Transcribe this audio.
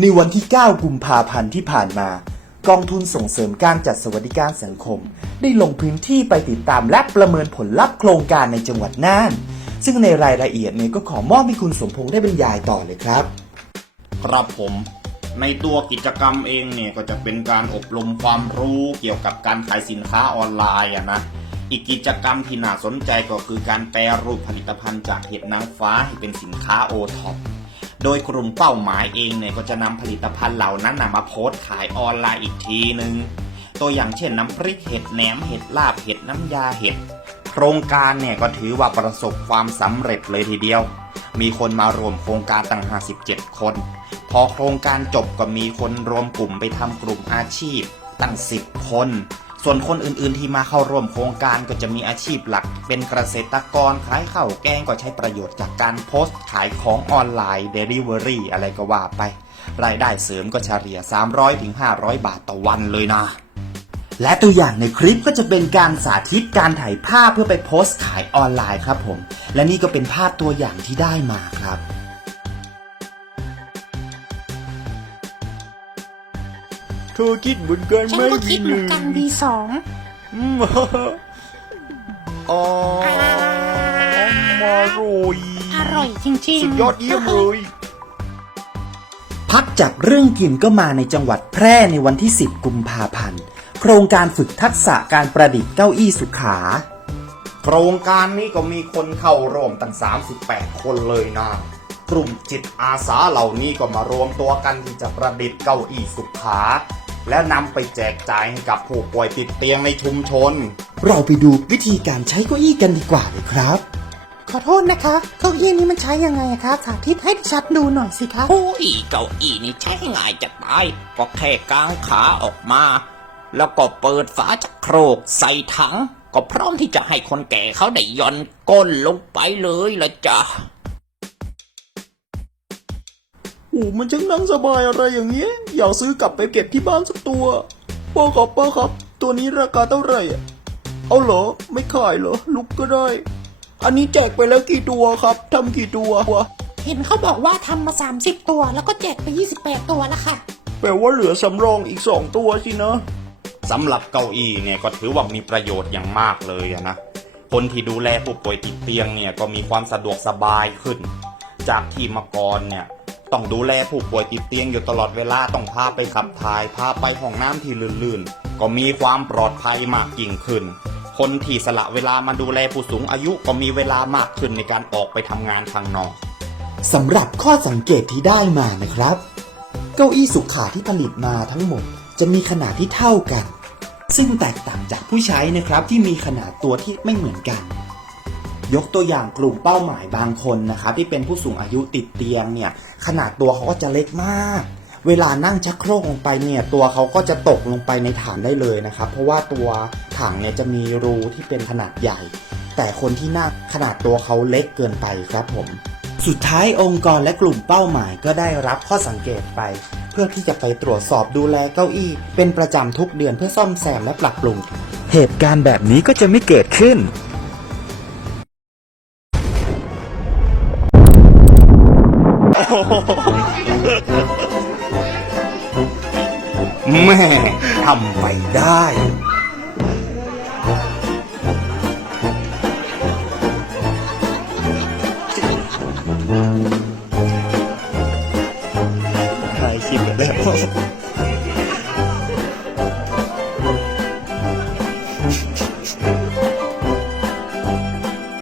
ในวันที่ 9 กุมภาพันธ์ที่ผ่านมา กองทุนส่งเสริมการจัดสวัสดิการสังคม ได้ลงพื้นที่ไปติดตามและประเมินผลลัพธ์โครงการในจังหวัดน่าน ซึ่งในรายละเอียดเนี่ยก็ขอมอบให้คุณสมพงษ์ได้บรรยายต่อเลยครับ ครับผมในตัวกิจกรรมเองเนี่ยก็จะเป็นการอบรมความรู้เกี่ยวกับการขายสินค้าออนไลน์อะนะ อีกกิจกรรมที่น่าสนใจก็คือการแปรรูปผลิตภัณฑ์จากเห็ดนางฟ้าให้เป็นสินค้าโอท็อป โดยกลุ่มเป้าหมายเองเนี่ยก็จะนำผลิตภัณฑ์เหล่านั้นนะมาโพสต์ขายออนไลน์อีกทีหนึ่งตัวอย่างเช่นน้ำพริกเห็ดแหนมเห็ดลาบเห็ดน้ำยาเห็ดโครงการเนี่ยก็ถือว่าประสบความสำเร็จเลยทีเดียว มีคนมารวมโครงการตั้ง 57 คน พอโครงการจบก็มีคนรวมกลุ่มไปทำกลุ่มอาชีพตั้ง 10 คน ส่วนคนอื่นๆที่มาเข้าร่วมโครงการก็จะมีอาชีพหลัก เป็นเกษตรกรขายข้าวแกงก็ใช้ประโยชน์จากการโพสต์ขายของออนไลน์ Delivery อะไรก็ว่าไป รายได้เสริมก็เฉลี่ย 300-500 บาทต่อวันเลยนะและตัวอย่างในคลิปก็จะเป็นการสาธิตการถ่ายภาพเพื่อไปโพสต์ขายออนไลน์ครับผม และนี่ก็เป็นภาพตัวอย่างที่ได้มาครับ ธอคิดเหมือนกันฉัไหนมก็คิดเหมือนกัน V2 อืมอ๋อมาโรยอร่อยจริงๆสุดยอดเยี่ยมเลยพักจากเรื่องกินก็มาในจังหวัดแพร่ในวันที่ 10 กุมภาพันธ์ โครงการฝึกทักษะการประดิษฐ์เก้าอี้สุขา โครงการนี้ก็มีคนเข้าร่วมตั้ง 38 คนเลยนะ กลุ่มจิตอาสาเหล่านี้ก็มารวมตัวกันที่จะประดิษฐ์เก้าอี้สุขา และนำไปแจกจ่ายให้กับผู้ป่วยติดเตียงในชุมชน เราไปดูวิธีการใช้เก้าอี้กันดีกว่าเลยครับ ขอโทษนะคะ เก้าอี้นี้มันใช้ยังไงอะคะสาธิตให้ดิฉันดูหน่อยสิคะโอ้ยเก้าอี้นี่ใช้ง่ายจะตายก็แค่กางขาออกมา แล้วก็เปิดฝาจักโครกใส่ถัง ก็พร้อมที่จะให้คนแก่เขาได้หย่อนก้นลงไปเลยละจ้ะ มันช่างนั่งสบายอะไรอย่างเงี้ย อยากซื้อกลับไปเก็บที่บ้านสักตัวป้าครับป้าครับ ตัวนี้ราคาเท่าไหร่อะเอาเหรอ ไม่ขายเหรอ ลุกก็ได้ อันนี้แจกไปแล้วกี่ตัวครับ ทำกี่ตัววะเห็นเขาบอกว่าทำมา 30 ตัว แล้วก็แจกไป 28 ตัวแล้วค่ะ แปลว่าเหลือสำรองอีกสองตัวสินะสำหรับเก้าอี้เนี่ยก็ถือว่ามีประโยชน์อย่างมากเลยอะนะ คนที่ดูแลผู้ป่วยติดเตียงเนี่ยก็มีความสะดวกสบายขึ้น จากที่เมาก่อนเนี่ย ต้องดูแลผู้ป่วยติดเตียงอยู่ตลอดเวลาต้องพาไปขับถ่ายพาไปห้องน้ำที่ลื่นๆ ก็มีความปลอดภัยมากยิ่งขึ้น คนที่สละเวลามาดูแลผู้สูงอายุก็มีเวลามากขึ้นในการออกไปทำงานข้างนอกสำหรับข้อสังเกตที่ได้มานะครับ เก้าอี้สุขาที่ผลิตมาทั้งหมดจะมีขนาดที่เท่ากัน ซึ่งแตกต่างจากผู้ใช้นะครับที่มีขนาดตัวที่ไม่เหมือนกัน ยกตัวอย่างกลุ่มเป้าหมายบางคนนะครับที่เป็นผู้สูงอายุติดเตียงเนี่ยขนาดตัวเขาก็จะเล็กมาก เวลานั่งชักโครกลงไปเนี่ยตัวเขาก็จะตกลงไปในถังได้เลยนะครับ เพราะว่าตัวถังเนี่ยจะมีรูที่เป็นขนาดใหญ่ แต่คนที่นั่งขนาดตัวเขาเล็กเกินไปครับผม สุดท้ายองค์กรและกลุ่มเป้าหมายก็ได้รับข้อสังเกตไปเพื่อที่จะไปตรวจสอบดูแลเก้าอี้ เป็นประจำทุกเดือนเพื่อซ่อมแซมและปรับปรุง เหตุการณ์แบบนี้ก็จะไม่เกิดขึ้น แม่ทำไปได้ ถ่ายคลิปแล้ว